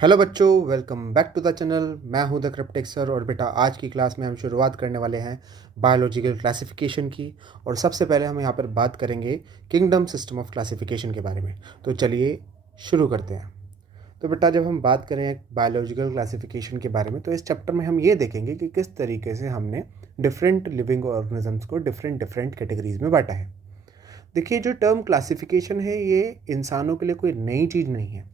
Hello बच्चों, welcome back to the channel. मैं हूं द क्रिप्टिक सर और बेटा आज की क्लास में हम शुरुआत करने वाले हैं बायोलॉजिकल क्लासिफिकेशन की। और सबसे पहले हम यहां पर बात करेंगे किंगडम सिस्टम ऑफ क्लासिफिकेशन के बारे में। तो चलिए शुरू करते हैं। तो बेटा जब हम बात करें बायोलॉजिकल क्लासिफिकेशन के बारे में तो इस चैप्टर में हम ये देखेंगे कि किस तरीके से हमने डिफरेंट लिविंग ऑर्गेनिजम्स को डिफरेंट डिफरेंट कैटेगरीज में बांटा है। देखिए, जो टर्म क्लासिफिकेशन है ये इंसानों के लिए कोई नई चीज़ नहीं है।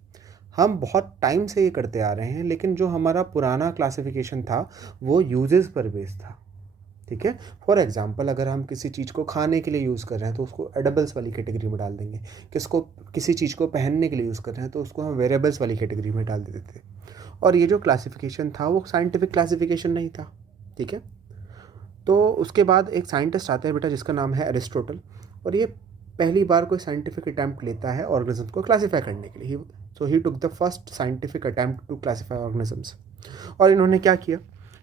हम बहुत टाइम से ये करते आ रहे हैं, लेकिन जो हमारा पुराना क्लासिफिकेशन था वो यूजेस पर बेस्ड था। ठीक है। फॉर एग्जांपल, अगर हम किसी चीज़ को खाने के लिए यूज़ कर रहे हैं तो उसको एडेबल्स वाली कैटेगरी में डाल देंगे। किसी चीज़ को पहनने के लिए यूज़ कर रहे हैं तो उसको हम वेरेबल्स वाली कैटेगरी में डाल देते थे। और ये जो क्लासिफिकेशन था वो साइंटिफिक क्लासिफिकेशन नहीं था। ठीक है। तो उसके बाद एक साइंटिस्ट आता है बेटा जिसका नाम है एरिस्टोटल। और ये पहली बार कोई साइंटिफिक अटैम्प्ट लेता है ऑर्गेनिज्म को क्लासीफाई करने के लिए। So he took the first scientific attempt to classify organisms. और इन्होंने क्या किया,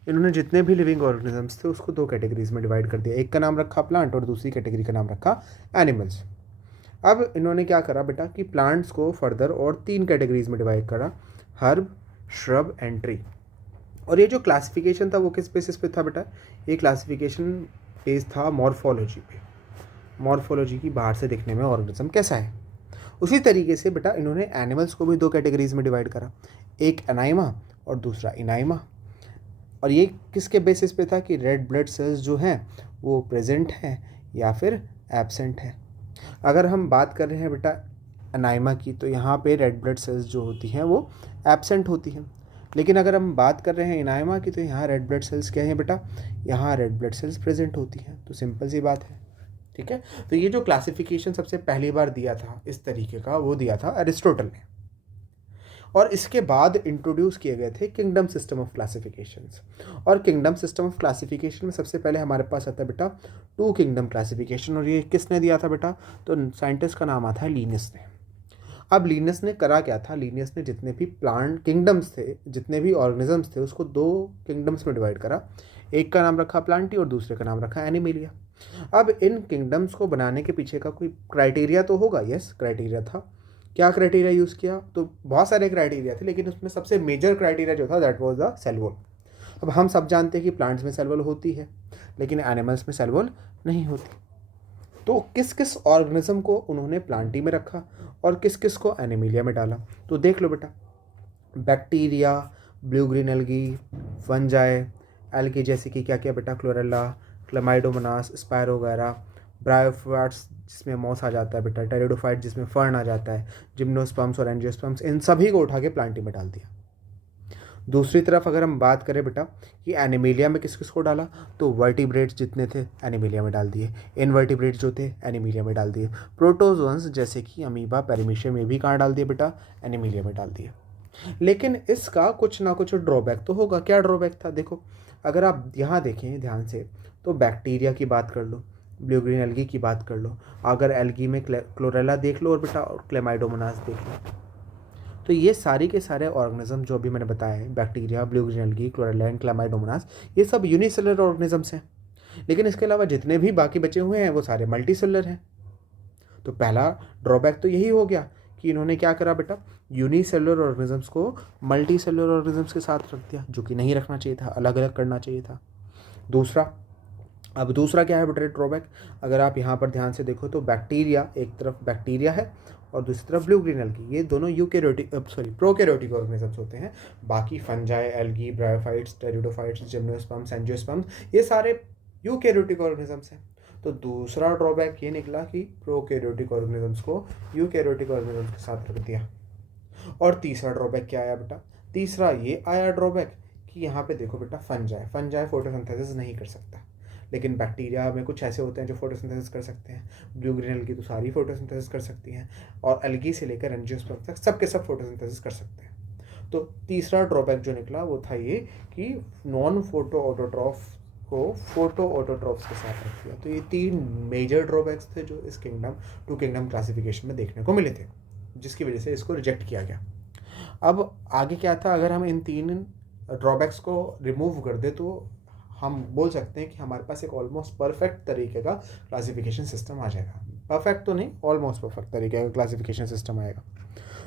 इन्होंने जितने भी लिविंग ऑर्गेनिजम्स थे उसको दो कैटेगरीज में डिवाइड कर दिया। एक का नाम रखा प्लांट और दूसरी कैटेगरी का नाम रखा एनिमल्स। अब इन्होंने क्या करा बेटा कि प्लांट्स को फर्दर और तीन कैटेगरीज में डिवाइड करा, हर्ब, श्रब एंड ट्री। और ये जो क्लासिफिकेशन था वो किस बेसिस पे था बेटा, ये क्लासिफिकेशन बेस्ड था मॉर्फोलॉजी पे। मॉर्फोलॉजी की बाहर से दिखने में ऑर्गेनिज्म कैसा है। उसी तरीके से बेटा इन्होंने एनिमल्स को भी दो कैटेगरीज में डिवाइड करा, एक एनाइमा और दूसरा इनाइमा। और ये किसके बेसिस पे था कि रेड ब्लड सेल्स जो हैं वो प्रेजेंट हैं या फिर एब्सेंट है। अगर हम बात कर रहे हैं बेटा एनाइमा की तो यहाँ पे रेड ब्लड सेल्स जो होती हैं वो एब्सेंट होती हैं। लेकिन अगर हम बात कर रहे हैं इनाइमा की तो यहाँ रेड ब्लड सेल्स क्या हैं बेटा, यहाँ रेड ब्लड सेल्स प्रेजेंट होती हैं। तो सिंपल सी बात है। ठीक है। तो ये जो क्लासिफिकेशन सबसे पहली बार दिया था इस तरीके का वो दिया था एरिस्टोटल ने। और इसके बाद इंट्रोड्यूस किए गए थे किंगडम सिस्टम ऑफ क्लासिफिकेशंस। और किंगडम सिस्टम ऑफ क्लासिफिकेशन में सबसे पहले हमारे पास आता है बेटा टू किंगडम क्लासिफिकेशन। और ये किसने दिया था बेटा, तो साइंटिस्ट का नाम आता है लीनियस ने। अब लीनियस ने करा क्या था, लीनियस ने जितने भी प्लांट किंगडम्स थे, जितने भी ऑर्गेनिजम्स थे उसको दो किंगडम्स में डिवाइड करा। एक का नाम रखा प्लांटी और दूसरे का नाम रखा एनिमेलिया। अब इन किंगडम्स को बनाने के पीछे का कोई क्राइटेरिया तो होगा। यस, क्राइटेरिया था। क्या क्राइटेरिया यूज़ किया, तो बहुत सारे क्राइटेरिया थे लेकिन उसमें सबसे मेजर क्राइटेरिया जो था that was the cell wall. अब हम सब जानते हैं कि प्लांट्स में सेल वॉल होती है लेकिन एनिमल्स में सेल वॉल नहीं होती। तो किस किस ऑर्गेनिज्म को उन्होंने प्लांटी में रखा और किस किस को एनिमिलिया में डाला, तो देख लो बेटा। Bacteria, blue green algae, fungi, algae जैसे कि क्या क्या बेटा, क्लोरेला, क्लेमाइडोमोनास, स्पायरोगैरा, ब्रायोफाइट्स जिसमें मॉस आ जाता है बेटा, टेरिडोफाइट जिसमें फर्न आ जाता है, जिम्नोस्पर्म्स और एंजियोस्पर्म्स, इन सभी को उठा के प्लांटी में डाल दिया। दूसरी तरफ अगर हम बात करें बेटा कि एनिमिलिया में किस किस को डाला, तो वर्टिब्रेट्स जितने थे एनिमिलिया में डाल दिए, इनवर्टिब्रेट्स जो थे एनिमिलिया में डाल दिए, प्रोटोजोन्स जैसे कि अमीबा, पेरिमीशियम में भी कहाँ डाल दिए बेटा, एनिमिलिया में डाल दिए। लेकिन इसका कुछ ना कुछ ड्रॉबैक तो होगा। क्या ड्रॉबैक था, देखो अगर आप यहाँ देखें ध्यान से तो बैक्टीरिया की बात कर लो, ब्लू ग्रीन एल्गी की बात कर लो, अगर एल्गी में क्लोरेला देख लो और बेटा क्लेमाइडोमोनास देख लो, तो ये सारी के सारे ऑर्गेनिज्म जो भी मैंने बताया है, bacteria, blue green algae, chlorella and Chlamydomonas, ये सब यूनिसेलुलर ऑर्गेनिजम्स हैं। लेकिन इसके अलावा जितने भी बाकी बचे हुए हैं वो सारे मल्टीसेलुलर हैं। तो पहला ड्रॉबैक तो यही हो गया कि इन्होंने क्या करा बेटा, यूनिसेलुलर ऑर्गेनिजम्स को मल्टी सेलुलर ऑर्गेनिजम्स के साथ रख दिया, जो कि नहीं रखना चाहिए था, अलग अलग करना चाहिए था। दूसरा, अब दूसरा क्या है बेटा ड्रॉबैक, अगर आप यहाँ पर ध्यान से देखो तो बैक्टीरिया, एक तरफ बैक्टीरिया है और दूसरी तरफ ब्लू ग्रीन एल्गी, ये दोनों प्रोकैरियोटिक ऑर्गेनिजम्स होते हैं। बाकी fungi, algae, bryophytes, pteridophytes, gymnosperms, angiosperms, ये सारे यूकैरियोटिक ऑर्गेनिजम्स हैं। तो दूसरा ड्रॉबैक ये निकला कि प्रोकैरियोटिक ऑर्गेनिजम्स को यूकैरियोटिक ऑर्गेनिजम्स के साथ रख दिया। और तीसरा ड्रॉबैक क्या आया बेटा, तीसरा ये आया ड्रॉबैक कि यहाँ पे देखो बेटा फंजाई फोटोसिंथेसिस नहीं कर सकता, लेकिन बैक्टीरिया में कुछ ऐसे होते हैं जो फोटोसिंथेसिस कर सकते हैं। ब्लू ग्रीन एल्गी तो सारी फोटोसिंथेसिस कर सकती हैं और एल्गी से लेकर एंजियोस्पर्म तक सब के सब फोटोसिंथेसिस कर सकते हैं। तो तीसरा ड्रॉबैक जो निकला वो था ये कि नॉन फोटो ऑटोट्रॉफ को फोटो ऑटोट्रॉफ्स के साथ रख दिया। तो ये तीन मेजर ड्रॉबैक्स थे जो इस टू किंगडम क्लासिफिकेशन में देखने को मिले थे, जिसकी वजह से इसको रिजेक्ट किया गया। अब आगे क्या था, अगर हम इन तीन ड्रॉबैक्स को रिमूव कर दे तो हम बोल सकते हैं कि हमारे पास एक ऑलमोस्ट परफेक्ट तरीके का क्लासिफिकेशन सिस्टम आ जाएगा। परफेक्ट तो नहीं, ऑलमोस्ट परफेक्ट तरीके का क्लासिफिकेशन सिस्टम आएगा।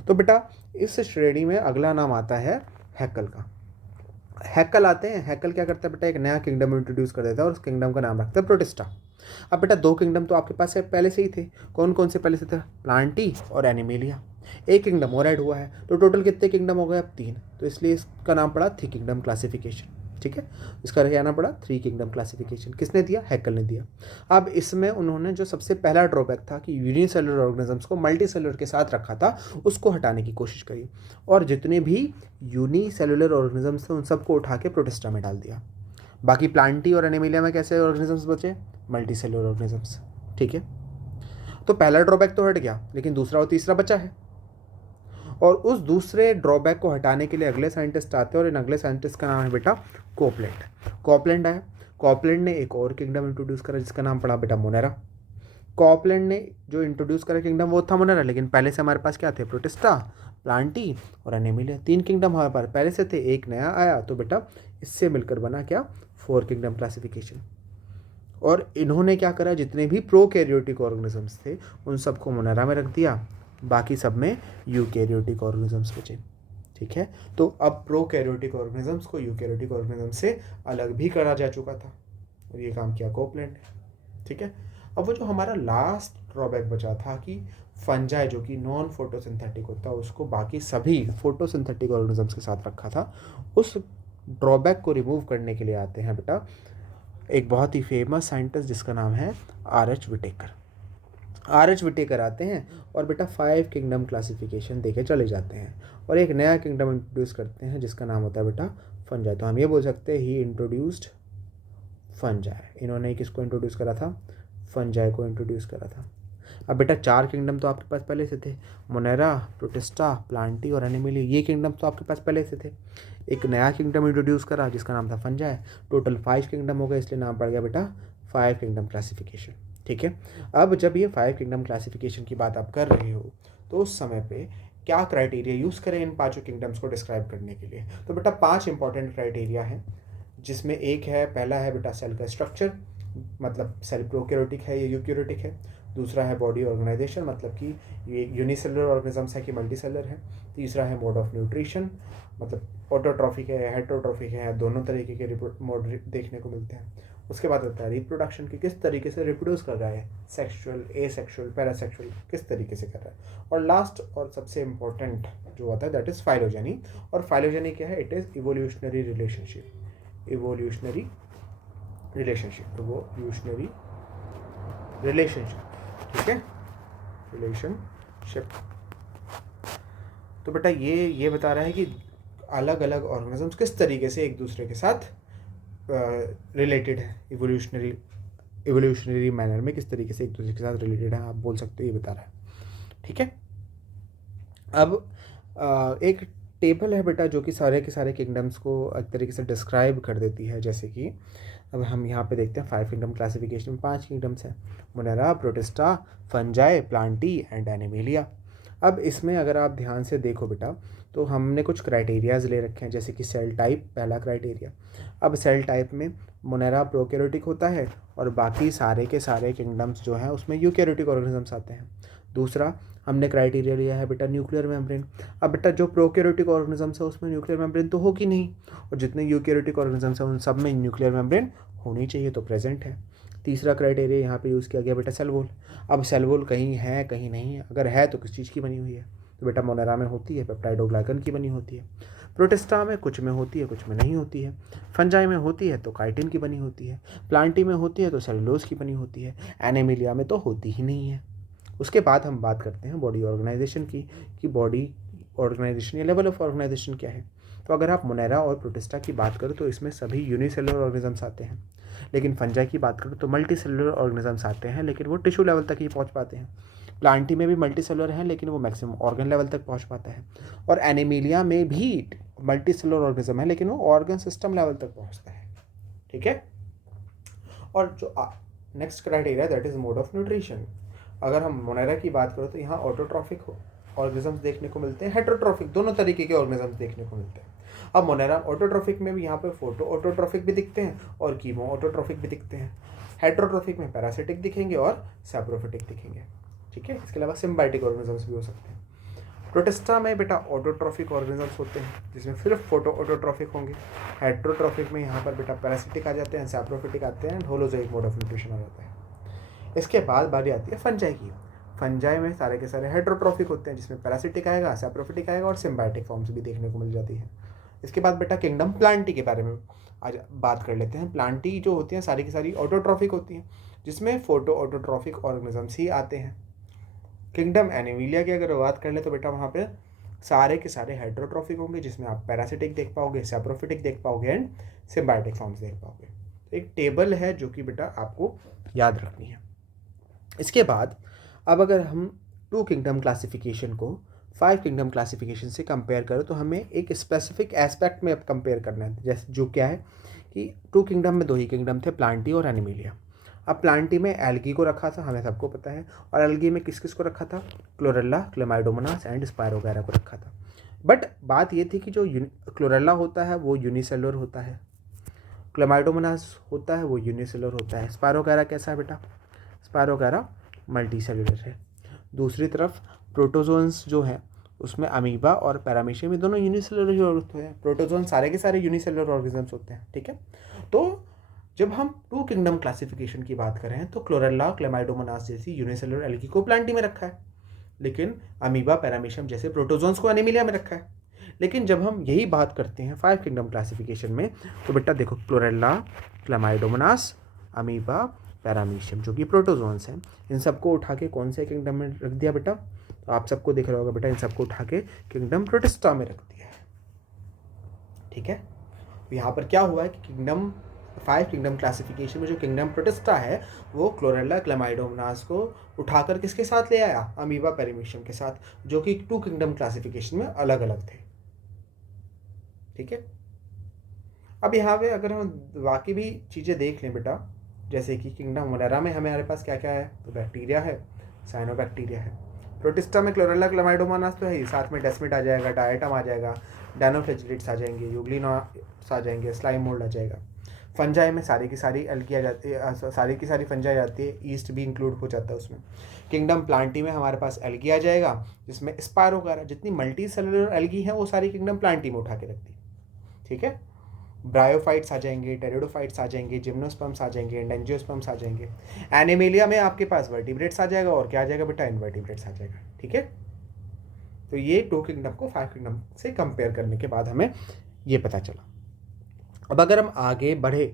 तो बेटा इस श्रेणी में अगला नाम आता है हैकल का। हैकल आते हैं, हैकल क्या करता है बेटा, एक नया किंगडम इंट्रोड्यूस कर देता है और उस किंगडम का नाम रखता है प्रोटिस्टा। अब बेटा दो किंगडम तो आपके पास पहले से ही थे, कौन कौन से पहले से थे, प्लांटी और एनिमेलिया। एक किंगडम और ऐड हुआ है, तो टोटल कितने किंगडम हो गए, अब 3, तो इसलिए इसका नाम पड़ा थ्री किंगडम क्लासिफिकेशन। ठीक है, इसका क्या नाम पड़ा, थ्री किंगडम क्लासिफिकेशन। किसने दिया, हैकल ने दिया। अब इसमें उन्होंने जो सबसे पहला ड्रॉबैक था कि यूनिसेलुलर ऑर्गेनिजम्स को मल्टीसेलुलर के साथ रखा था, उसको हटाने की कोशिश करी और जितने भी यूनिसेलुलर ऑर्गेनिजम्स थे उन सबको उठा के प्रोटिस्टा में डाल दिया। बाकी प्लांटी और एनिमेलिया में कैसे ऑर्गेनिजम्स बचे, मल्टीसेलुलर ऑर्गेनिजम्स। ठीक है, तो पहला ड्रॉबैक तो हट गया, लेकिन दूसरा और तीसरा बचा है। और उस दूसरे ड्रॉबैक को हटाने के लिए अगले साइंटिस्ट आते हैं और इन अगले साइंटिस्ट का नाम है बेटा कोपलैंड। कोपलैंड आया, कोपलैंड ने एक और किंगडम इंट्रोड्यूस करा जिसका नाम पड़ा बेटा मोनेरा। कोपलैंड ने जो इंट्रोड्यूस करा किंगडम वो था मोनेरा, लेकिन पहले से हमारे पास क्या थे, प्रोटिस्टा, प्लांटी और एनिमेलिया। 3 किंगडम हमारे पास पहले से थे, एक नया आया, तो बेटा इससे मिलकर बना क्या, 4 किंगडम क्लासिफिकेशन। और इन्होंने क्या करा, जितने भी प्रोकैरियोटिक ऑर्गेनिजम्स थे उन सबको मोनेरा में रख दिया, बाकी सब में यूकैरियोटिक ऑर्गेनिजम्स बचे। ठीक है, तो अब प्रोकैरियोटिक ऑर्गेनिजम्स को यूकैरियोटिक ऑर्गेनिजम्स से अलग भी करा जा चुका था और ये काम किया कोपलैंड ने। ठीक है, अब वो जो हमारा लास्ट ड्रॉबैक बचा था कि फंजाई जो कि नॉन फोटोसिंथेटिक होता है उसको बाकी सभी फोटोसिंथेटिक ऑर्गेनिजम्स के साथ रखा था, उस ड्रॉबैक को रिमूव करने के लिए आते हैं बेटा एक बहुत ही फेमस साइंटिस्ट जिसका नाम है आर.एच. विटेकर। आर.एच. विटेकर आते हैं और बेटा 5 किंगडम क्लासिफिकेशन देके चले जाते हैं और एक नया किंगडम इंट्रोड्यूस करते हैं जिसका नाम होता है बेटा फंजाई। तो हम ये बोल सकते हैं ही इंट्रोड्यूस्ड फंजाई। इन्होंने किसको इंट्रोड्यूस करा था, फंजाई को इंट्रोड्यूस करा था। अब बेटा 4 किंगडम तो आपके पास पहले से थे, मोनेरा, प्रोटिस्टा, प्लांटी और एनिमेलिया, ये किंगडम तो आपके पास पहले से थे। एक नया किंगडम इंट्रोड्यूस करा जिसका नाम था फंजाई। टोटल 5 किंगडम हो गए, इसलिए नाम पड़ गया बेटा 5 किंगडम क्लासिफिकेशन। ठीक है, अब जब ये 5 किंगडम क्लासिफिकेशन की बात आप कर रहे हो तो उस समय पे क्या क्राइटेरिया यूज़ करें इन 5 किंगडम्स को डिस्क्राइब करने के लिए, तो बेटा 5 इंपॉर्टेंट क्राइटेरिया हैं, जिसमें एक है, पहला है बेटा सेल का स्ट्रक्चर, मतलब सेल प्रोकैरियोटिक है या यूकैरियोटिक है। दूसरा है बॉडी ऑर्गेनाइजेशन, मतलब कि ये यूनिसेलुलर ऑर्गेनिजम्स है कि मल्टीसेलर है। तीसरा है मोड ऑफ न्यूट्रिशन, मतलब ऑटोट्रॉफिक है या हेटरोट्रॉफिक है, दोनों तरीके के मोड देखने को मिलते हैं। उसके बाद होता है रिप्रोडक्शन की, किस तरीके से रिप्रोड्यूस कर रहा है, सेक्सुअल, एसेक्सुअल, पैरासेक्सुअल, किस तरीके से कर रहा है। और लास्ट और सबसे इम्पोर्टेंट जो होता है दैट इज़ फाइलोजेनी। और फाइलोजेनी क्या है, it is evolutionary relationship, evolutionary relationship, evolutionary relationship. ठीक है, रिलेशनशिप। तो बेटा ये बता रहा है कि अलग अलग ऑर्गेनिजम्स किस तरीके से एक दूसरे के साथ रिलेटेड है, इवोल्यूशनरी मैनर में किस तरीके से एक दूसरे के साथ रिलेटेड है, आप बोल सकते हो, ये बता रहा है। ठीक है, अब एक टेबल है बेटा जो कि सारे के सारे किंगडम्स को एक तरीके से डिस्क्राइब कर देती है। जैसे कि अब हम यहाँ पे देखते हैं 5 किंगडम क्लासिफिकेशन में 5 किंगडम्स हैं, Monera, protista, fungi, Plantae and animalia. अब इसमें अगर आप ध्यान से देखो बेटा तो हमने कुछ क्राइटेरियाज ले रखे हैं, जैसे कि सेल टाइप, पहला क्राइटेरिया। अब सेल टाइप में मोनेरा प्रोकैरियोटिक होता है और बाकी सारे के सारे किंगडम्स जो हैं उसमें यूकैरियोटिक ऑर्गेनिजम्स आते हैं। दूसरा हमने क्राइटेरिया लिया है बेटा न्यूक्लियर मेम्ब्रेन। अब बेटा जो प्रोकैरियोटिक ऑर्गेनिजम्स है उसमें न्यूक्लियर मेम्ब्रेन तो होगी नहीं, और जितने यूकैरियोटिक ऑर्गेनिजम्स हैं उन सब में न्यूक्लियर मेम्ब्रेन होनी चाहिए, तो प्रेजेंट है। तीसरा क्राइटेरिया यहाँ पे यूज़ किया गया बेटा सेल वॉल। अब सेल वॉल कहीं है कहीं नहीं है, अगर है तो किस चीज़ की बनी हुई है, तो बेटा मोनेरा में होती है, पेप्टाइडोग्लाइकन की बनी होती है। प्रोटिस्टा में कुछ में होती है, कुछ में नहीं होती है। फंजाई में होती है तो काइटिन की बनी होती है। प्लांटी में होती है तो सेलुलोज की बनी होती है। एनिमेलिया में तो होती ही नहीं है। उसके बाद हम बात करते हैं बॉडी ऑर्गेनाइजेशन की, कि बॉडी ऑर्गेनाइजेशन या लेवल ऑफ ऑर्गेनाइजेशन क्या है। तो अगर आप मोनेरा और प्रोटिस्टा की बात करो तो इसमें सभी यूनिसेलुलर ऑर्गेनिजम्स आते हैं, लेकिन फंजाई की बात करो तो मल्टी सेलुलर ऑर्गेनिजम्स आते हैं, लेकिन वो टिश्यू लेवल तक ही पहुंच पाते हैं। प्लांटी में भी मल्टी सेलुलर हैं, लेकिन वो मैक्सिमम ऑर्गन लेवल तक पहुंच पाता है। और एनिमेलिया में भी मल्टी सेलुलर ऑर्गेनिज्म है, लेकिन वो ऑर्गन सिस्टम लेवल तक पहुंचता है। ठीक है, और जो next criteria that is mode of nutrition. अगर हम मोनेरा की बात करो तो यहाँ ऑटोट्रॉफिक ऑर्गेनिजम्स देखने को मिलते हैं, हेटरोट्रॉफिक, दोनों तरीके के ऑर्गेनिजम्स देखने को मिलते हैं। अब मोनेरा ऑटोट्रॉफिक में भी यहाँ पे फोटो ऑटोट्रॉफिक भी दिखते हैं और कीमो ऑटोट्रॉफिक भी दिखते हैं। हेटरोट्रॉफिक में पैरासिटिक दिखेंगे और सैप्रोफिटिक दिखेंगे। ठीक है, इसके अलावा सिम्बायोटिक ऑर्गेनिजम्स भी हो सकते हैं। प्रोटिस्टा में बेटा ऑटोट्रॉफिक ऑर्गेनिजम्स होते हैं जिसमें सिर्फ ऑटोट्रॉफिक होंगे। हेट्रोट्रॉफिक में यहाँ पर बेटा पैरासिटिक आ जाते हैं, सैप्रोफिटिक आते हैं, होलोजोइक मोड ऑफ न्यूट्रिशन आ जाता है। इसके बाद बारी आती है फंजाई की। फंजाई में सारे के सारे हेट्रोट्रॉफिक होते हैं जिसमें पैरासिटिक आएगा, सैप्रोफिटिक आएगा और सिम्बायोटिक फॉर्म्स भी देखने को मिल जाती है। इसके बाद बेटा किंगडम प्लांटी के बारे में आज बात कर लेते हैं। प्लांटी जो होती हैं सारी की सारी ऑटोट्रॉफिक होती हैं जिसमें फोटो ऑटोट्रॉफिक ऑर्गेनिजम्स ही आते हैं। किंगडम एनिमिलिया की अगर बात कर ले तो बेटा वहाँ पे सारे के सारे हेट्रोट्रॉफिक होंगे जिसमें आप पैरासिटिक देख पाओगे, सैप्रोफिटिक देख पाओगे एंड सिम्बायोटिक फॉर्म्स देख पाओगे। तो एक टेबल है जो कि बेटा आपको याद रखनी है। इसके बाद अब अगर हम 2 किंगडम क्लासिफिकेशन को 5 किंगडम क्लासिफिकेशन से कंपेयर करें तो हमें एक स्पेसिफिक एस्पेक्ट में अब कंपेयर करना है, जैसे जो क्या है कि 2 किंगडम में 2 ही किंगडम थे, प्लांटी और एनिमिलिया। अब प्लांटी में एल्गी को रखा था, हमें सबको पता है, और एल्गी में किस किस को रखा था, क्लोरेला, क्लेमाइडोमोनास एंड स्पायरोगैरा को रखा था। बट बात ये थी कि जो क्लोरेला होता है वो यूनिसेलुलर होता है, क्लेमाइडोमोनास होता है वो यूनिसेलुलर होता है, स्पायरोगैरा कैसा है बेटा, स्पायरोगैरा मल्टी सेलुलर है। दूसरी तरफ प्रोटोजोन्स जो हैं उसमें अमीबा और पैरामीशियम में दोनों यूनिसेलुलर ही होते हैं। प्रोटोजोन सारे के सारे यूनिसेलुलर ऑर्गेनिजम्स होते हैं, ठीक है। तो जब हम 2 किंगडम क्लासिफिकेशन की बात करें तो क्लोरेला, क्लेमाइडोमोनास जैसी यूनिसेलुलर एल्गी को प्लांटी में रखा है, लेकिन अमीबा, पैरामीशियम जैसे प्रोटोजोन्स को एनिमिलिया में रखा है। लेकिन जब हम यही बात करते हैं 5 किंगडम क्लासिफिकेशन में तो बेटा देखो क्लोरेला, क्लेमाइडोमोनास, अमीबा, पैरामीशियम जो कि प्रोटोजोन्स हैं, इन सबको उठा के कौन से किंगडम में रख दिया बेटा, तो आप सबको दिख रहा होगा बेटा, इन सबको उठा के किंगडम प्रोटिस्टा में रख दिया है, ठीक है। तो यहाँ पर क्या हुआ है कि 5 किंगडम क्लासिफिकेशन में जो किंगडम प्रोटिस्टा है वो क्लोरेला, क्लेमाइडोमोनास को उठाकर किसके साथ ले आया, अमीबा, पैरामीशियम के साथ, जो कि 2 किंगडम क्लासिफिकेशन में अलग अलग थे, ठीक है। अब यहाँ पे अगर हम बाकी भी चीज़ें देख लें बेटा, जैसे कि किंगडम मोनेरा में हमारे पास क्या क्या है, तो बैक्टीरिया है, साइनोबैक्टीरिया है। प्रोटिस्टा में क्लोरेला, क्लेमाइडोमोनास तो है ही, साथ में डेस्मिड आ जाएगा, डायटम आ जाएगा, डायनोफ्लैजिलेट्स आ जाएंगे, यूग्लिनोड्स आ जाएंगे, स्लाइम मोल्ड आ जाएगा। फंजाई में सारी की सारी एल्गी आ जाती है, सारी की सारी फंजाई आती है, ईस्ट भी इंक्लूड हो जाता है उसमें। किंगडम प्लांटी में हमारे पास एल्गी आ जाएगा जिसमें स्पायरोगैरा, जितनी मल्टी सेलुलर एल्गी है वो सारी किंगडम प्लांटी में उठा के रखती है, ठीक है। ब्रायोफाइट्स आ जाएंगे, टेरिडोफाइट्स आ जाएंगे, जिम्नोस्पर्म्स आ जाएंगे, एंजियोस्पर्म्स आ जाएंगे। एनिमेलिया में आपके पास वर्टिब्रेट्स आ जाएगा और क्या आ जाएगा बेटा, इनवर्टिब्रेट्स आ जाएगा, ठीक है। तो ये 2 किंगडम को 5 किंगडम से कंपेयर करने के बाद हमें ये पता चला। अब अगर हम आगे बढ़े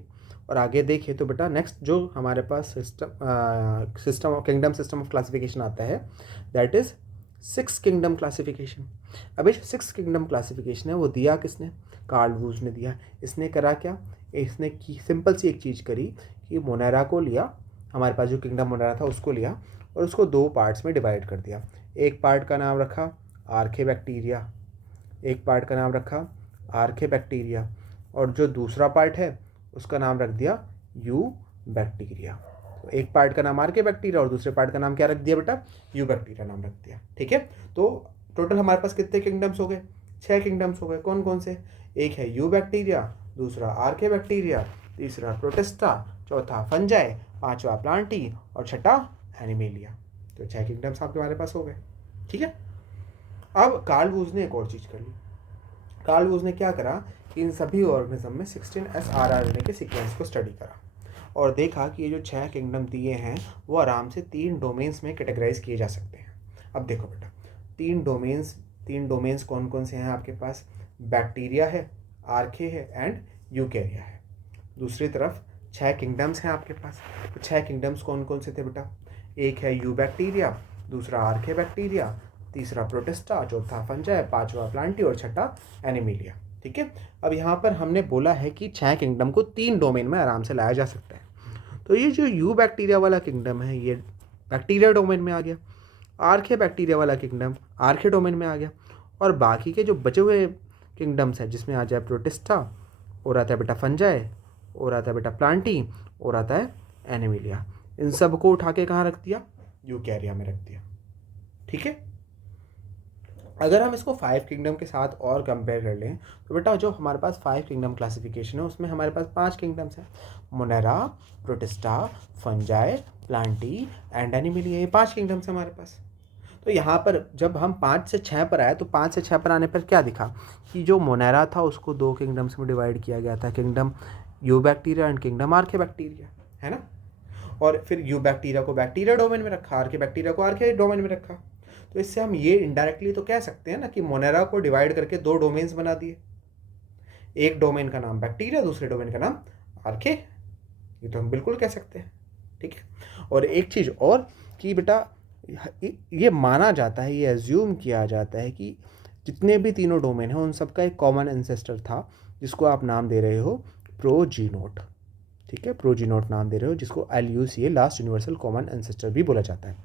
और आगे देखें तो बेटा नेक्स्ट जो हमारे पास system kingdom system of classification आता है दैट इज 6 किंगडम क्लासिफिकेशन। अब ये 6 किंगडम क्लासिफिकेशन है वो दिया किसने, कार्ल वूज ने दिया। इसने करा क्या, इसने की सिंपल सी एक चीज़ करी कि मोनेरा को लिया, हमारे पास जो किंगडम मोनेरा था उसको लिया और उसको 2 पार्ट्स में डिवाइड कर दिया। एक पार्ट का नाम रखा आर्केबैक्टीरिया, एक पार्ट का नाम रखा आर्केबैक्टीरिया, और जो दूसरा पार्ट है उसका नाम रख दिया यू बैक्टीरिया। तो एक पार्ट का नाम आर्केबैक्टीरिया और दूसरे पार्ट का नाम क्या रख दिया बेटा, यू बैक्टीरिया नाम रख दिया, ठीक है। तो टोटल हमारे पास कितने किंगडम्स हो गए, 6 किंगडम्स हो गए। कौन कौन से, एक है यू बैक्टीरिया, दूसरा आर्केबैक्टीरिया, तीसरा प्रोटिस्टा, चौथा फंजाई, पांचवा प्लांटी और छठा एनिमेलिया। तो 6 किंगडम्स आपके हमारे पास हो गए, ठीक है। अब कार्ल वूज ने एक और चीज़ कर ली। कार्ल वूज ने क्या करा कि इन सभी ऑर्गेनिज्म में 16S rRNA के सीक्वेंस को स्टडी करा और देखा कि ये जो 6 किंगडम दिए हैं वो आराम से 3 डोमेन्स में कैटेगराइज किए जा सकते हैं। अब देखो बेटा 3 डोमेन्स कौन कौन से हैं आपके पास, बैक्टीरिया है, आर्के है एंड यूकैरिया है। दूसरी तरफ 6 किंगडम्स हैं आपके पास। तो 6 किंगडम्स कौन कौन से थे बेटा, एक है यू बैक्टीरिया, दूसरा आर्के बैक्टीरिया, तीसरा प्रोटिस्टा, चौथा फंजाई, पांचवा प्लांटी और छठा एनिमिलिया, ठीक है। अब यहाँ पर हमने बोला है कि 6 किंगडम को 3 डोमेन में आराम से लाया जा सकता है। तो ये जो यू बैक्टीरिया वाला किंगडम है ये बैक्टीरिया डोमेन में आ गया, आर्के बैक्टीरिया वाला किंगडम आर्के डोमेन में आ गया, और बाकी के जो बचे हुए किंगडम्स हैं जिसमें आ जाए प्रोटिस्टा, और आता है बेटा फंजाई, और आता है बेटा प्लांटी, और आता है एनिमिलिया, इन सब को उठा के कहाँ रख दिया, यूकैरिया में रख दिया, ठीक है। अगर हम इसको 5 किंगडम के साथ और कंपेयर कर लें तो बेटा जो हमारे पास 5 किंगडम क्लासिफिकेशन है उसमें हमारे पास 5 किंगडम्स हैं, Monera, protista, fungi, Plantae and Animalia, ये 5 किंगडम्स हैं हमारे पास। तो यहाँ पर जब हम 5 से 6 पर आए तो 5 से 6 पर आने पर क्या दिखा कि जो मोनेरा था उसको 2 किंगडम्स में डिवाइड किया गया था, kingdom eubacteria and kingdom archaebacteria, है ना। और फिर यू बैक्टीरिया को बैक्टीरिया डोमेन में रखा, आर्के बैक्टीरिया को आर्के डोमेन में रखा। तो इससे हम ये इनडायरेक्टली तो कह सकते हैं ना कि मोनेरा को डिवाइड करके 2 डोमेन्स बना दिए, एक डोमेन का नाम बैक्टीरिया, दूसरे डोमेन का नाम आर्के। ये तो हम बिल्कुल कह सकते हैं, ठीक है। और एक चीज़ और कि बेटा ये माना जाता है, ये एज्यूम किया जाता है कि जितने भी तीनों डोमेन हैं उन सबका एक कॉमन एंसेस्टर था जिसको आप नाम दे रहे हो प्रोजीनोट, ठीक है। प्रोजीनोट नाम दे रहे हो जिसको LUCA last universal common ancestor भी बोला जाता है।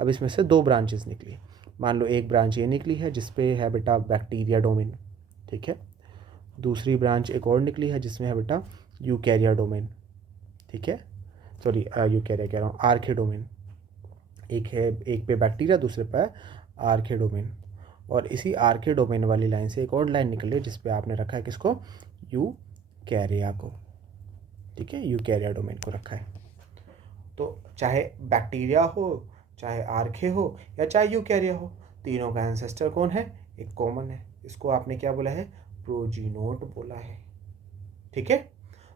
अब इसमें से 2 ब्रांचेस निकली, मान लो एक ब्रांच ये निकली है जिसपे है बेटा बैक्टीरिया डोमेन, ठीक है। दूसरी ब्रांच एक और निकली है जिसमें है बेटा यूकैरिया डोमेन, ठीक है। सॉरी यूकैरिया कह रहा हूँ, आर्के डोमेन। एक है, एक पे बैक्टीरिया, दूसरे पे आर्के डोमेन। और इसी आर्के डोमेन वाली लाइन से एक और लाइन निकली है जिसपे आपने रखा है किसको, यूकैरिया को, ठीक है, यूकैरिया डोमेन को रखा है। तो चाहे बैक्टीरिया हो, चाहे आर्के हो, या चाहे यूकैरिया हो, तीनों का एंसेस्टर कौन है, एक कॉमन है। इसको आपने क्या बोला है, प्रोजीनोट बोला है, ठीक है।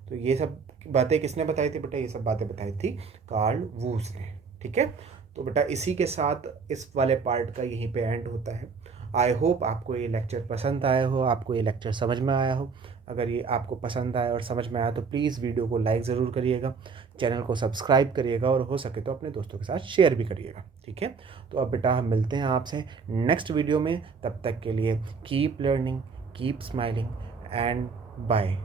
तो ये सब बातें किसने बताई थी बेटा, ये सब बातें बताई थी कार्ल वूस ने, ठीक है। तो बेटा इसी के साथ इस वाले पार्ट का यहीं पे एंड होता है। आई होप आपको ये लेक्चर पसंद आया हो, आपको ये लेक्चर समझ में आया हो। अगर ये आपको पसंद आया और समझ में आया तो प्लीज़ वीडियो को लाइक ज़रूर करिएगा, चैनल को सब्सक्राइब करिएगा और हो सके तो अपने दोस्तों के साथ शेयर भी करिएगा, ठीक है। तो अब बेटा हम मिलते हैं आपसे नेक्स्ट वीडियो में, तब तक के लिए keep learning, keep smiling and bye.